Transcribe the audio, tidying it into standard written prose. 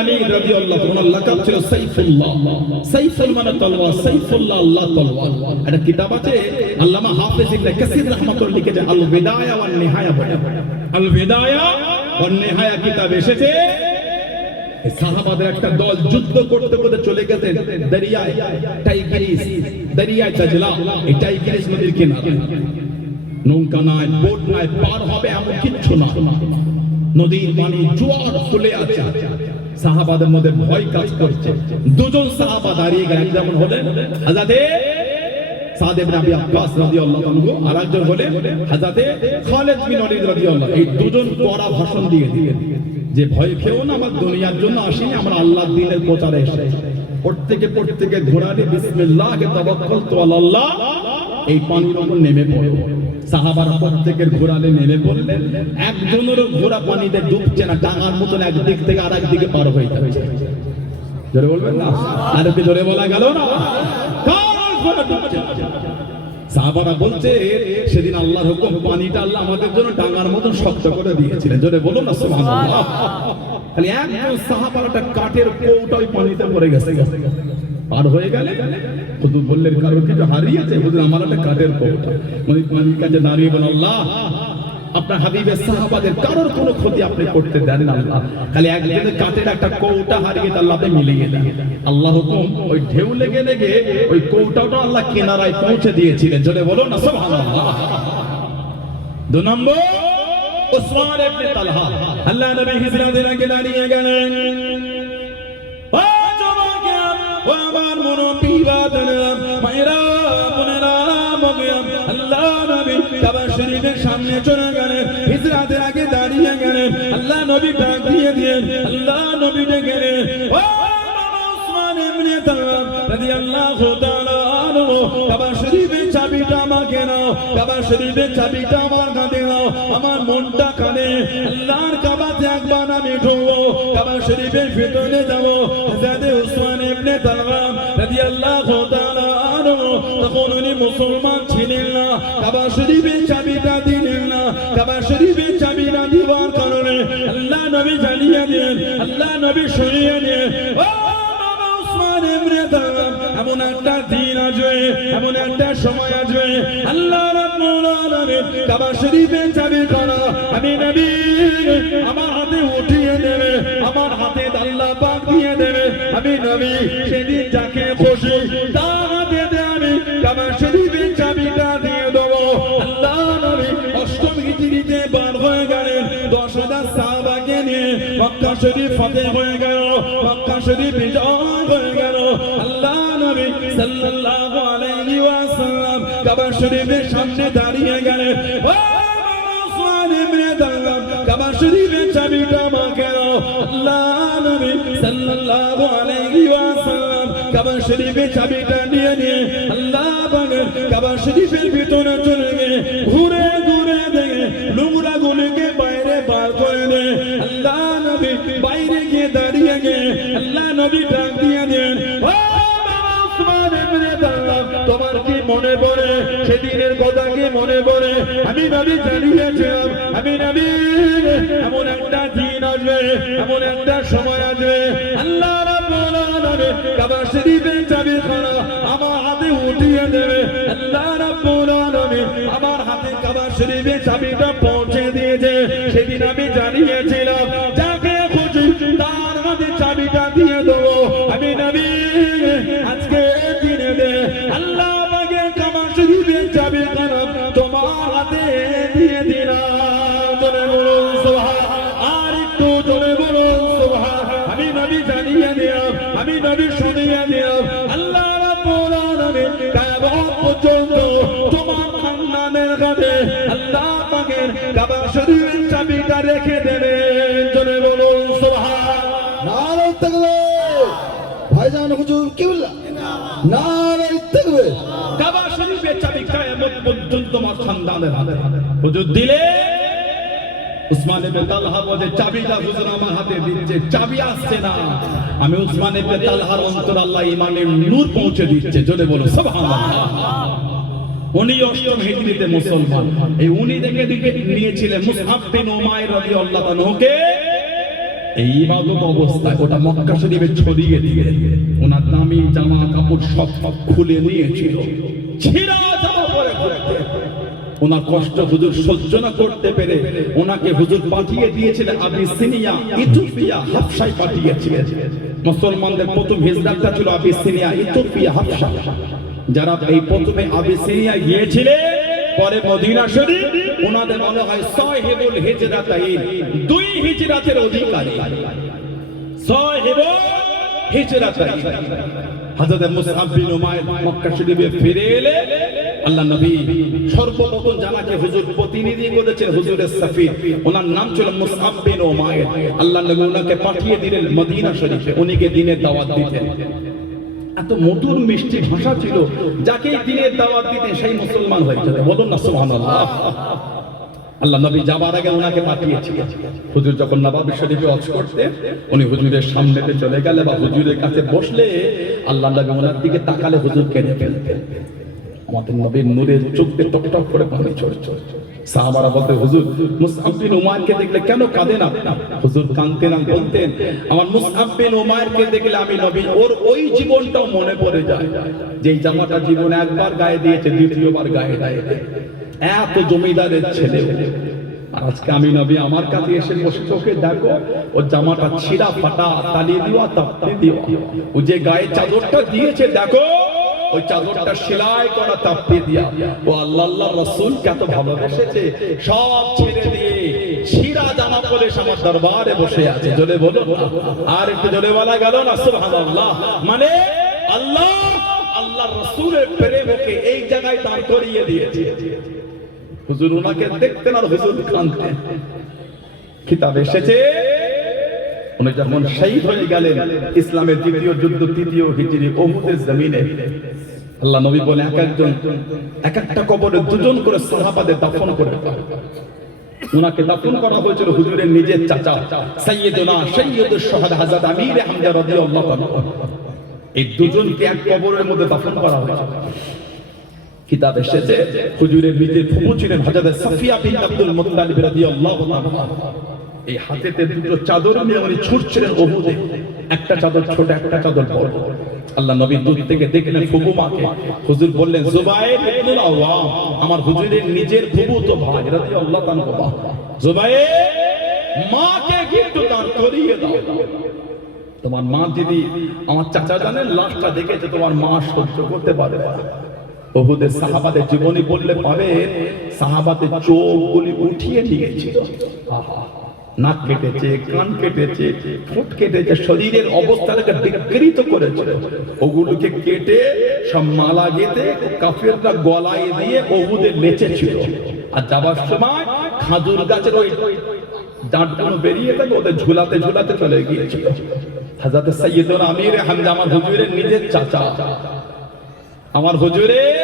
ওয়ালিদ রাদিয়াল্লাহু তাআলা লাকাব ছিল সাইফুল্লাহ। সাইফুল মানে তলোয়ার, সাইফুল্লাহ আল্লাহ তলোয়ার। একটা কিতাব আছে আল্লামা হাফেজ ইবনে কাসির রাহমাতুল্লাহ লিখেছে আল বিদায়া ওয়ান নিহায়া বলে। আল বিদায়া ওয়ান নিহায়া কিতাব এসেছে সাহাবাদের একটা দল যুদ্ধ করতে করতে চলে গেছে দরিয়ায় টাইগ্রিস, দরিয়ায় তাজলা, এই টাইগ্রিস নদীর কিনারে। নৌকা নাই, বোট নাই, পার হবে এমন কিচ্ছু না। নদীর পানি জোয়ার ফুলে আছে। সাহাবাদের মধ্যে ভয় কাজ করছে। দুজন সাহাবা দাঁড়িয়ে গেলেন, যেমন হলেন হযরতে সাদ ইবনে আবি আব্বাস রাদিয়াল্লাহু আনহু, আর একজন হলেন হযরতে খালিদ বিন ওয়ালিদ রাদিয়াল্লাহু। এই দুজন কড়া ভাষণ দিয়ে দিলেন যে ভয় খেও না, আমরা দুনিয়ার জন্য আসিনি, আমরা আল্লাহর দ্বীনের প্রচারে এসেছি। প্রত্যেকে ঘোড়াতে বিসমিল্লাহি তাওয়াক্কালতু আলাল্লাহ এই পানির উপর নেমে পড়ল। সাহাবারা প্রত্যেকের ঘোড়াতে নেমে পড়লেন। একজনেরও ঘোড়া পানিতে ডুবছে না, ডাঙার মতন একদিক থেকে আরেক দিকে পার হয়ে যাচ্ছে। জোরে বলবেন না? আর কি জোরে বলা গেল না? কার ঘোড়া ডুবছে? সাহাবারা বলছে সেদিন আল্লাহর হুকুম, পানিটা আল্লাহ আমাদের জন্য ডাঙার মতন শক্ত করে দিয়েছিলেন। জোরে বলুন না সুবহানাল্লাহ। খালি একজন সাহাবাটা কাঠের কৌটা ওই পানিতে পড়ে গেছে, পার হয়ে গেলে হুজুর বললেন কারো কিছু হারিয়েছে? হুজুর আমার একটা কাঠের কৌটা। ওই পানির কাছে দাঁড়িয়ে বলেন আল্লাহ আপনার হাবিবের সাহাবাদের কারোর কোনো ক্ষতি আপনি করতে দেন না আল্লাহ, খালি একজনের কাঠের একটা কৌটা হারিয়ে আল্লাহ আপনি মিলিয়ে দেন। আল্লাহ হুকুম, ওই ঢেউ লেগে লেগে ওই কৌটাটা আল্লাহ কিনারায় পৌঁছে দিয়েছিলেন। জোরে বলো না সুবহানাল্লাহ। 2 নম্বর উসমান ইবনে তালহা, আল্লাহ নবী হিজরতের আগে দাঁড়িয়ে গেলেন। ও জওয়ান, ও আমার মুরব্বি বাজারা, মায়েরা বোনেরা, আল্লাহ নবী কাবা শরীফের সামনে চলে গেলেন, হিজরতের আগে দাঁড়িয়ে গেলেন। আল্লাহ নবী ডাক দিয়ে দিলেন, আল্লাহ নবী ডেকেলেন, ও উসমান ইবনে তালহা রাদিয়াল্লাহু তাআলা আনহু, কাবা শরীফের চাবিটা আমাকে নাও, কাবা শরীফের চাবিটা আমার কাঁধে নাও। আমার মনটা কাঁদে, আল্লাহর কাবাতে একবার আমি ঢুকবো, কাবা শরীফের ভিতরে যাবো। হযরত উসমান ইবনে তালহা রাদিয়াল্লাহু তাআলা আনহু তখন উনি মুসলমান ছিলেন না, কাবা শরীফের চাবিটা দিলেন না। কাবা শরীফের চাবিটা দিবার কারণে আল্লাহ নবী জানিয়ে দেন, আল্লাহ নবী শুনিয়ে দেন, ও উসমান ইবনে তালহা, এমন একটা দিন আসবে, এমন একটা সময় আসবে, আল্লাহ রাব্বুল আলামিন কাবা শরীফের চাবিখানা আমি নবী আমার হাতে উঠিয়ে দেবে, আমার হাতে আল্লাহ পাক দিয়ে দেবে। আমি নবী সেদিন যাকে খুশি তার হাতে আমি কাবা শরীফের চাবিটা দিয়ে দেবো। আল্লাহ নবী অষ্টম হিজরিতে বার হয়ে গেলেন, 10,000 সাহাবাকে নিয়ে মক্কা শরীফ ফতেহ হয়ে গেল, মক্কা শরীফ বিজয় হয়ে গেল। আল্লাহ নবী সাল্লাল্লাহু আলাইহি ওয়াসাল্লাম কাবা শরীফের সামনে দাঁড়িয়ে গেলেন, ও উসমান ইবনে তালহা কাবা শরীফের চাবিটা আমাকে দাও। আল্লাহ নবী সাল্লাল্লাহু আলাইহি ওয়াসাল্লাম কাবা শরীফের চাবিটা নিয়ে আল্লাহ পাকের কাবা শরীফের ভিতরে চলে গিয়ে ঘুরে ঘুরে দেখে নোংরা গুলোকে বাইরে বার করে দে। আল্লাহ নবী বাইরে গিয়ে দাঁড়িয়ে গিয়ে আল্লাহ নবী ডাক দিয়ে দেন, ও উসমান ইবনে তালহা, তোমার কি মনে পড়ে সেদিনের কথা? কি মনে পড়ে? আমি নবী জানিয়েছিলাম, আমি নবী এমন একটা দিন আসবে, এমন একটা সময় আসবে, আল্লাহ রাব্বুল আলামিন কাবা শরীফের চাবিখানা আমার হাতে উঠিয়ে দেবে। আল্লাহ রাব্বুল আলামিন আমার হাতে কাবা শরীফের চাবিটা পৌঁছে দিয়েছে। সেদিন আমি জানিয়েছিলাম যাকে খুশি তার হাতে চাবিটা দিয়ে দেবো। আমি নবী আজকে দিনে দে আল্লাহ পাকের কাবা শরীফের চাবিখানা তোমার হাতে দিয়ে দিলাম। জোরে বলুন সুবহান, আর একটু জোরে বলুন সুবহান। আমি নবী জানিয়ে দিলাম, আমি নবী শুনিয়ে দিলাম, আল্লাহ রাব্বুল আলামিন কিয়ামত পর্যন্ত তোমার খানদানের কাছে আল্লাহ পাকের কাবা শরীফের চাবিটা রেখে দেবেন। জোরে বলুন সুবহান। নারে তাকবীর। ভাইজান হুজুর কি বললা? নারে তাকবীর। কাবা শরীফের চাবি কিয়ামত পর্যন্ত তোমার খানদানের হাতে। হুজুর দিলে উসমান ইবনে তালহা বলে চাবিটা হুজুর আমার হাতে দিচ্ছে, চাবি আসছে না। আমি উসমান ইবনে তালহার অন্তর আল্লাহ ইমানের নূর পৌঁছে দিচ্ছে। জোরে বলো সুবহানাল্লাহ। উনি অষ্টম হিজরিতে মুসলমান। এই উনি দেখে নিয়েছিলেন মুসআব বিন উমাইর রাদিয়াল্লাহু আনহুকে এই ইবাদত অবস্থায় ওটা মক্কা শরীফে ছড়িয়ে দিয়ে ওনার দামি জামা কাপড় সব খুলে নিয়েছিল, ছিঁড়া জামা পরে ঘুরতেন। ওনার কষ্ট হুজুর সহ্য না করতে পেরে ওনাকে হুজুর পাঠিয়ে দিয়েছিলেন আবিসিনিয়া, ইথিওপিয়া, হাবশায় পাঠিয়েছিলেন। মুসলমানদের প্রথম হিজরতটা ছিল আবিসিনিয়া, ইথিওপিয়া, হাবশা। যারা এই প্রথমে আবিসিনিয়া গিয়েছিলেন, পরে মদিনা শরীফ, ওনাদের বলা হয় সাহিবুল হিজরাতাইন, দুই হিজরাতের অধিকারী। সাহিবুল হিজরাতাইন হযরত মুসআব বিন উমাইর মক্কা শরীফে ফিরে এলে আল্লাহ নবী সর্বপ্রথম জানাকে হুজুর প্রতিনিধি করেছেন হুজুরের সাফির, ওনার নাম ছিল মুসআব বিন উমাইর। আল্লাহ নবী ওনাকে পাঠিয়ে দিলেন মদিনা শরীফে, উনিকে দ্বীনের দাওয়াত দিতেন। এত মধুর মিষ্টি ভাষা ছিল, যাকে দ্বীনের দাওয়াত দিতেন সেই মুসলমান হয়ে যেত। বলুন না সুবহানাল্লাহ। আল্লাহ নবী যাবার আগে ওনাকে পাঠিয়েছিলেন। হুজুর যখন নবাবী শরীফে ওয়াজ করতেন, উনি হুজুরের সামনেতে চলে গেলে বা হুজুরের কাছে বসলে আল্লাহ নবী ওনার দিকে তাকালে হুজুর কেঁদে ফেলতেন। আমাদের নবীর নূরের চোখ দিয়ে টকটক করে পানি ঝরছে। সাহাবারা বলতে, হুজুর মুসআব বিন উমাইরকে দেখলে কেন কাঁদেন আপনি? হুজুর কাঁদতেন আর বলতেন, আমার মুসআব বিন উমাইরকে দেখলে আমি নবী ওর ওই জীবনটাও মনে পড়ে যায়, যেই জামাটা জীবনে একবার গায়ে দিয়েছে, দ্বিতীয়বার গায়ে দেয়। এত জমিদারের ছেলে, আর আজকে আমি নবী আমার কাছে এসে বসে চোখে দেখো ওর জামাটা ছিঁড়া ফাটা, তালি দেওয়া, তাপ্তি দেওয়া। ও যে গায়ে চাদরটা দিয়েছে দেখো, ওই চাদরটা সেলাই করা, তাপ্তি দিয়া। ও আল্লাহ রাসূল কত ভালোবেসেছে, সব ছেড়ে দিয়ে ছিঁড়া জামা পরে আমার দরবারে বসে আছে। জোরে বলো, আর একটু জোরে বলা গেল না সুবহানাল্লাহ। মানে আল্লাহ রাসূলের প্রেম ওকে এই জায়গায় দাঁড় করিয়ে দিয়েছে। হুজুর ওনাকে দেখতেন আর হুজুর কাঁদতেন। কিতাব এসেছে উনি যখন শহীদ হয়ে গেলেন ইসলামের দ্বিতীয় যুদ্ধ, তৃতীয় হিজরি, উহুদের জমিনে, আল্লাহ নবী বলে এক একটা কবরে দুজন করে সাহাবাদের দাফন করে দাও। উনাকে দাফন করা হয়েছিল হুজুরের নিজের চাচা সাইয়্যিদুনা সাইয়্যিদুশ শুহাদা হযরত আমির হামজা রাদিয়াল্লাহু আনহু। এই দুজনকে এক কবরের মধ্যে দাফন করা হয়েছিল। কিতাব এসেছে হুজুরের নিজের ফুফু ছিলেন হযরত সাফিয়া বিনতে আব্দুল মুত্তালিব রাদিয়াল্লাহু তাআলা। এই হাতেতে দুটো চাদর নিয়ে উনি ছুটছিলেন উহুদে, একটা চাদর ছোট, একটা চাদর বড়। আল্লাহ নবী দূর থেকে দেখলেন ফুফু মাকে। হুজুর বললেন, জুবায়ের ইবনুল আওয়াম, আমার হুজুরের নিজের ফুফু তো ভাই রাদিয়াল্লাহু তাআলা। জুবায়ের, মাকে একটু দাঁড় করিয়ে দাও। তোমার মা যদি, আমার চাচা জানেন লাশটা দেখেছে, তোমার মা সহ্য করতে পারে না। উহুদের সাহাবাদের জীবনী বললে পাবে, সাহাবাদের চোখগুলি উঠিয়ে নিয়েছিল। নাক কেটেছে, কান কেটেছে, ঠোঁট কেটেছে, শরীরের অবস্থাটাকে বিকৃত করেছে। ওগুলোকে কেটে সব মালা গেঁথে কাফেররা গলায় দিয়ে উহুদের নেচেছিল। আর যাবার সময় খাজুর গাছের ওই ডাঁটগুলো বেরিয়ে থাকে, ওদের ঝুলাতে ঝুলাতে চলে গিয়েছিল। হযরত সাইয়্যিদুনা আমির হামজা, আমার হুজুরের নিজের চাচা, আমার হুজুরের